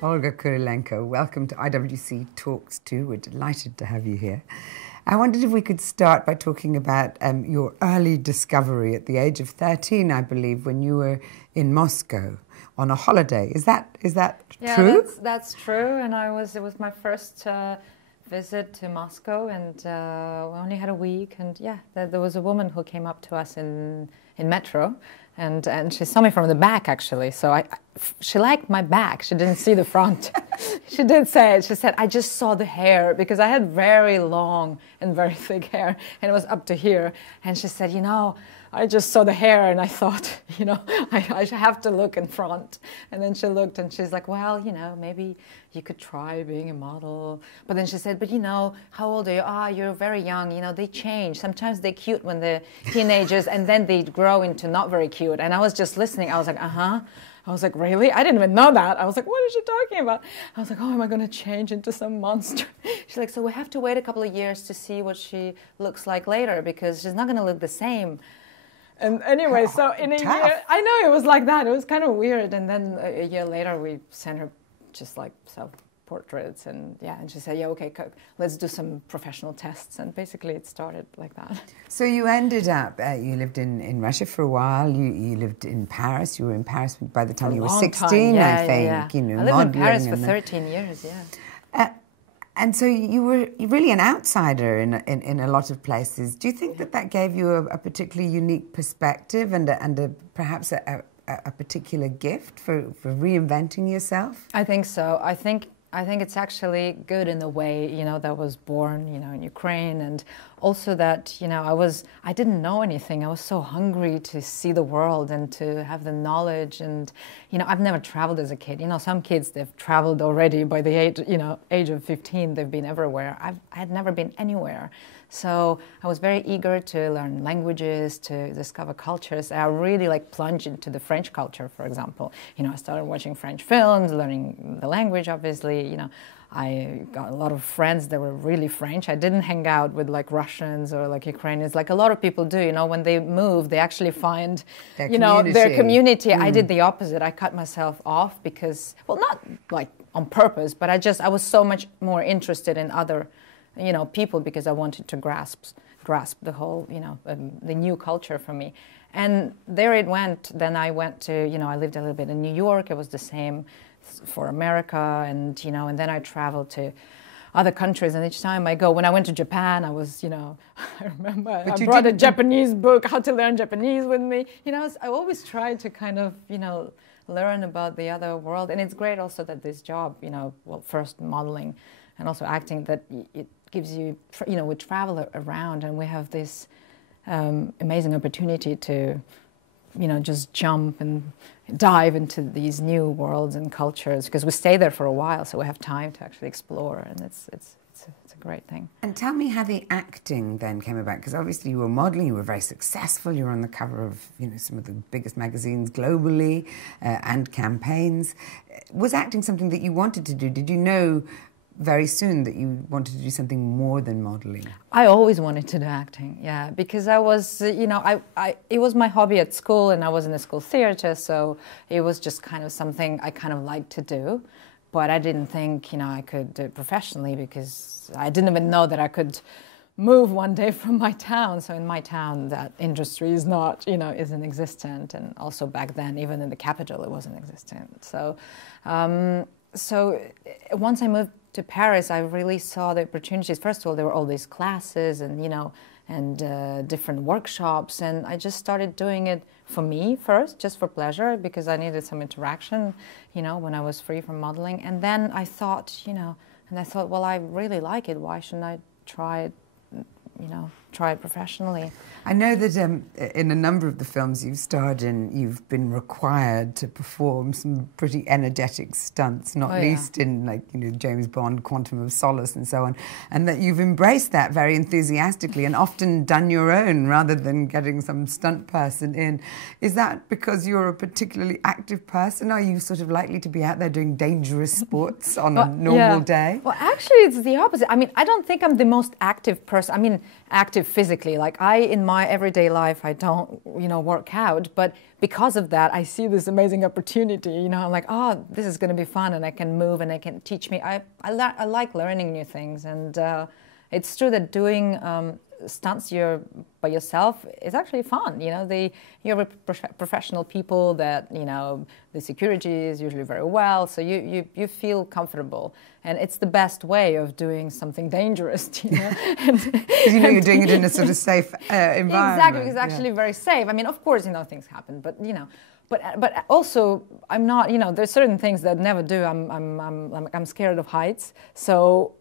Olga Kurylenko, welcome to IWC Talks 2. We're delighted to have you here. I wondered if we could start by talking about your early discovery at the age of 13, I believe, when you were in Moscow on a holiday. Is that true? Yeah, that's true. And it was my first visit to Moscow, and we only had a week. And yeah, there was a woman who came up to us in metro, and she saw me from the back, actually. So she liked my back. She didn't see the front. She did say it. She said, I just saw the hair, because I had very long and very thick hair, and it was up to here. And she said, you know, I just saw the hair, and I thought, you know, I have to look in front. And then she looked, and she's like, well, you know, maybe you could try being a model. But then she said, but you know, how old are you? Ah, you're very young. You know, they change. Sometimes they're cute when they're teenagers, and then they grow into not very cute. And I was just listening. I was like, uh-huh. I was like, really? I didn't even know that. I was like, what is she talking about? I was like, oh, am I going to change into some monster? She's like, so we have to wait a couple of years to see what she looks like later, because she's not going to look the same. And anyway, so in a year, I know it was like that. It was kind of weird. And then a year later, we sent her just like self-portraits. And yeah, and she said, yeah, okay, let's do some professional tests. And basically it started like that. So you ended up, you lived in Russia for a while. You lived in Paris. You were in Paris by the time you were 16, I think. Yeah. You know, I lived in Paris for 13 years, yeah. And so you were really an outsider in a lot of places. Do you think that gave you a particularly unique perspective and perhaps a particular gift for reinventing yourself? I think so. I think it's actually good in the way, you know, that was born, you know, in Ukraine, and also that, you know, I didn't know anything. I was so hungry to see the world and to have the knowledge. And, you know, I've never traveled as a kid. You know, some kids, they've traveled already by the age of 15. They've been everywhere. I had never been anywhere. So I was very eager to learn languages, to discover cultures. I really plunged into the French culture, for example. You know, I started watching French films, learning the language, obviously. You know, I got a lot of friends that were really French. I didn't hang out with Russians or Ukrainians like a lot of people do. You know, when they move, they actually find, their community. I did the opposite. I cut myself off because, well, not on purpose, but I was so much more interested in other, you know, people, because I wanted to grasp the whole, you know, the new culture for me. And there it went. Then I went to, you know, I lived a little bit in New York. It was the same for America, and, you know, and then I traveled to other countries. And each time I go, when I went to Japan, I was, you know, I remember I brought a Japanese book, How to Learn Japanese, with me. You know, I always tried to kind of, you know, learn about the other world. And it's great also that this job, you know, well, first modeling and also acting, that it gives you, you know, we travel around and we have this amazing opportunity to, you know, just jump and dive into these new worlds and cultures, because we stay there for a while, so we have time to actually explore, and it's a great thing. And tell me how the acting then came about, because obviously you were modeling, you were very successful, you were on the cover of, you know, some of the biggest magazines globally and campaigns. Was acting something that you wanted to do? Did you know very soon that you wanted to do something more than modeling? I always wanted to do acting, yeah, because I was, you know, it was my hobby at school, and I was in the school theater, so it was just kind of something I kind of liked to do, but I didn't think, you know, I could do it professionally, because I didn't even know that I could move one day from my town. So in my town, that industry is not, you know, isn't existent, and also back then, even in the capital, it wasn't existent. So, so once I moved to Paris, I really saw the opportunities. First of all, there were all these classes and, you know, and different workshops, and I just started doing it for me first, just for pleasure, because I needed some interaction, you know, when I was free from modeling. And then I thought, you know, well, I really like it. Why shouldn't I try it, you know, try it professionally? I know that in a number of the films you've starred in, you've been required to perform some pretty energetic stunts, not least in, like, you know, James Bond, Quantum of Solace and so on, and that you've embraced that very enthusiastically and often done your own rather than getting some stunt person in. Is that because you're a particularly active person? Are you sort of likely to be out there doing dangerous sports on a normal day? Well, actually, it's the opposite. I mean, I don't think I'm the most active person. I mean, active physically. Like in my everyday life, I don't, work out, but because of that, I see this amazing opportunity. I'm like, oh, this is going to be fun, and I can move, and I can teach me. I like learning new things, and it's true that doing stunts by yourself is actually fun. You're with professional people that the security is usually very well, so you feel comfortable, and it's the best way of doing something dangerous. Because you're doing it in a sort of safe environment. Exactly, it's actually very safe. I mean, of course, things happen, but But also, I'm not. There's certain things that I never do. I'm scared of heights, so.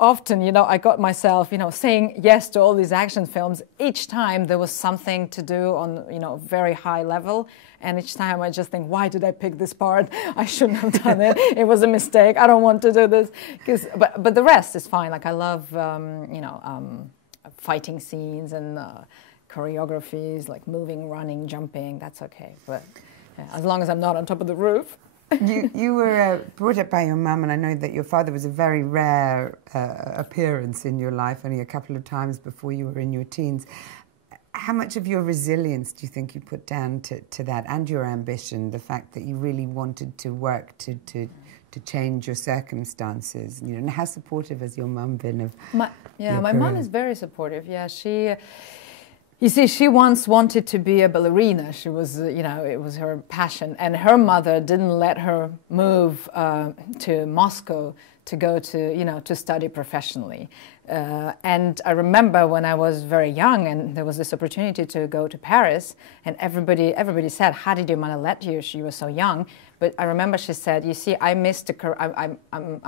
Often, I got myself, saying yes to all these action films. Each time there was something to do on, a very high level. And each time I just think, why did I pick this part? I shouldn't have done it. It was a mistake. I don't want to do this. But the rest is fine. Like I love, fighting scenes and choreographies, like moving, running, jumping. That's okay. But as long as I'm not on top of the roof. You were brought up by your mum, and I know that your father was a very rare appearance in your life, only a couple of times before you were in your teens. How much of your resilience do you think you put down to that, and your ambition, the fact that you really wanted to work to change your circumstances? And how supportive has your mum been of my career? mum is very supportive. Yeah, she... You see, she once wanted to be a ballerina. She was, it was her passion. And her mother didn't let her move to Moscow to go to study professionally. And I remember when I was very young and there was this opportunity to go to Paris, and everybody said, how did your mother let you? She was so young. But I remember she said, you see, I'm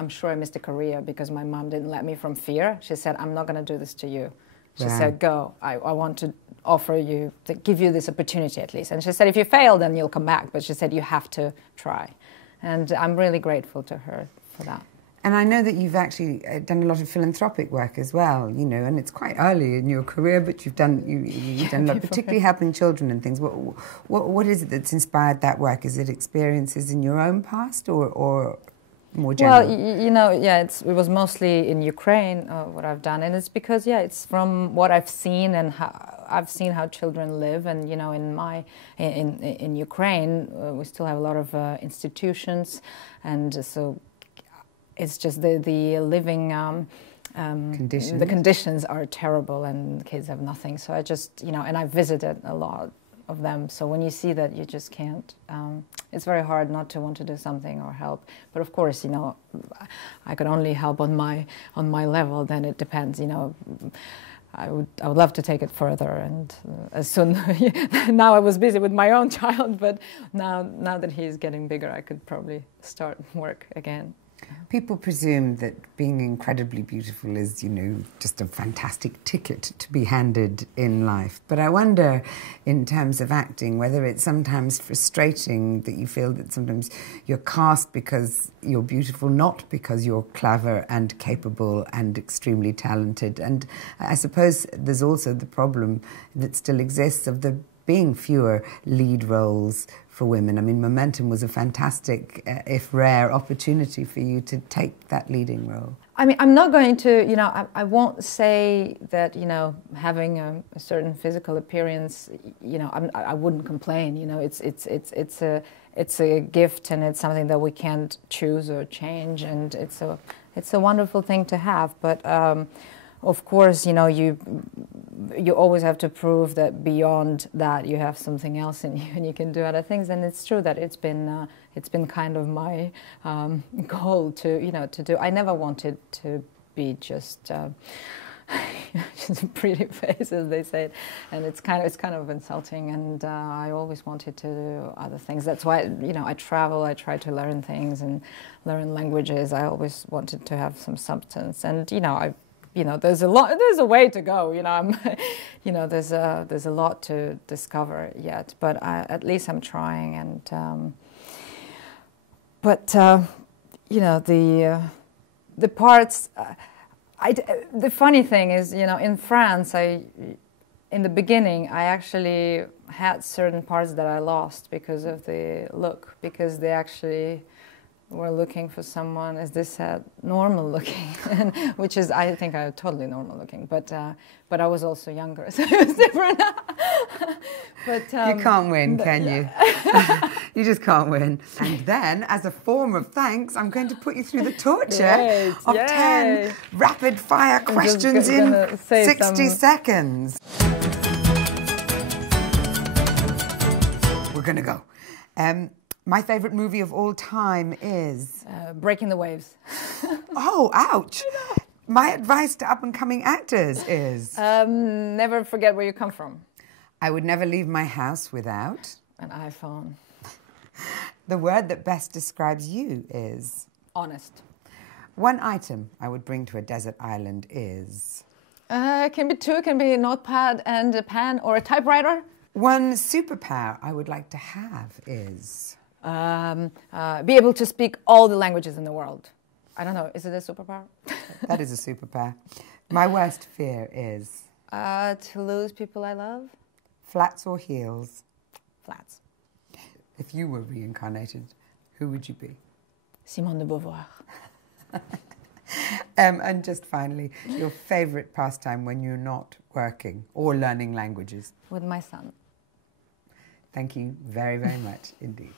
sure I missed a career because my mom didn't let me from fear. She said, I'm not going to do this to you. She said, go. I want to give you this opportunity at least. And she said, if you fail, then you'll come back. But she said, you have to try. And I'm really grateful to her for that. And I know that you've actually done a lot of philanthropic work as well, and it's quite early in your career, but you've done a lot, particularly helping children and things. What is it that's inspired that work? Is it experiences in your own past or more general? Well, it was mostly in Ukraine what I've done, and it's because it's from what I've seen and how children live, and in Ukraine we still have a lot of institutions, and so it's just the living conditions. The conditions are terrible, and kids have nothing. So I just and I visited a lot of them. So when you see that, you just can't. It's very hard not to want to do something or help. But of course, I could only help on my level. Then it depends. I would love to take it further, and as soon now I was busy with my own child, but now that he's getting bigger, I could probably start work again. People presume that being incredibly beautiful is, just a fantastic ticket to be handed in life. But I wonder, in terms of acting, whether it's sometimes frustrating that you feel that sometimes you're cast because you're beautiful, not because you're clever and capable and extremely talented. And I suppose there's also the problem that still exists of there being fewer lead roles for women. I mean, Momentum was a fantastic, if rare, opportunity for you to take that leading role. I mean, I'm not going to, I won't say that, having a certain physical appearance, I wouldn't complain. It's a gift, and it's something that we can't choose or change, and it's a wonderful thing to have. But of course, you always have to prove that beyond that you have something else in you and you can do other things. And it's true that it's been kind of my goal to do. I never wanted to be just a pretty face, as they say, and it's kind of insulting. And I always wanted to do other things. That's why I travel. I try to learn things and learn languages. I always wanted to have some substance, and there's a way to go. There's a lot to discover yet, but at least I'm trying. And the parts. The funny thing is, in France, in the beginning, I actually had certain parts that I lost because of the look, because they actually were looking for someone, as they said, normal looking, and, which is, I think, I'm totally normal looking, but I was also younger, so it was different. But you can't win, can you? You just can't win. And then, as a form of thanks, I'm going to put you through the torture of 10 rapid-fire questions in 60 seconds. We're going to go. My favourite movie of all time is... Breaking the Waves. Oh, ouch. My advice to up-and-coming actors is... never forget where you come from. I would never leave my house without... An iPhone. The word that best describes you is... Honest. One item I would bring to a desert island is... It can be two, it can be a notepad and a pen or a typewriter. One superpower I would like to have is... be able to speak all the languages in the world. I don't know, is it a superpower? That is a superpower. My worst fear is... To lose people I love. Flats or heels? Flats. If you were reincarnated, who would you be? Simone de Beauvoir. And just finally, your favourite pastime when you're not working or learning languages? With my son. Thank you very, very much indeed.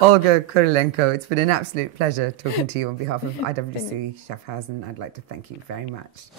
Olga Kurylenko, it's been an absolute pleasure talking to you on behalf of IWC Schaffhausen. I'd like to thank you very much.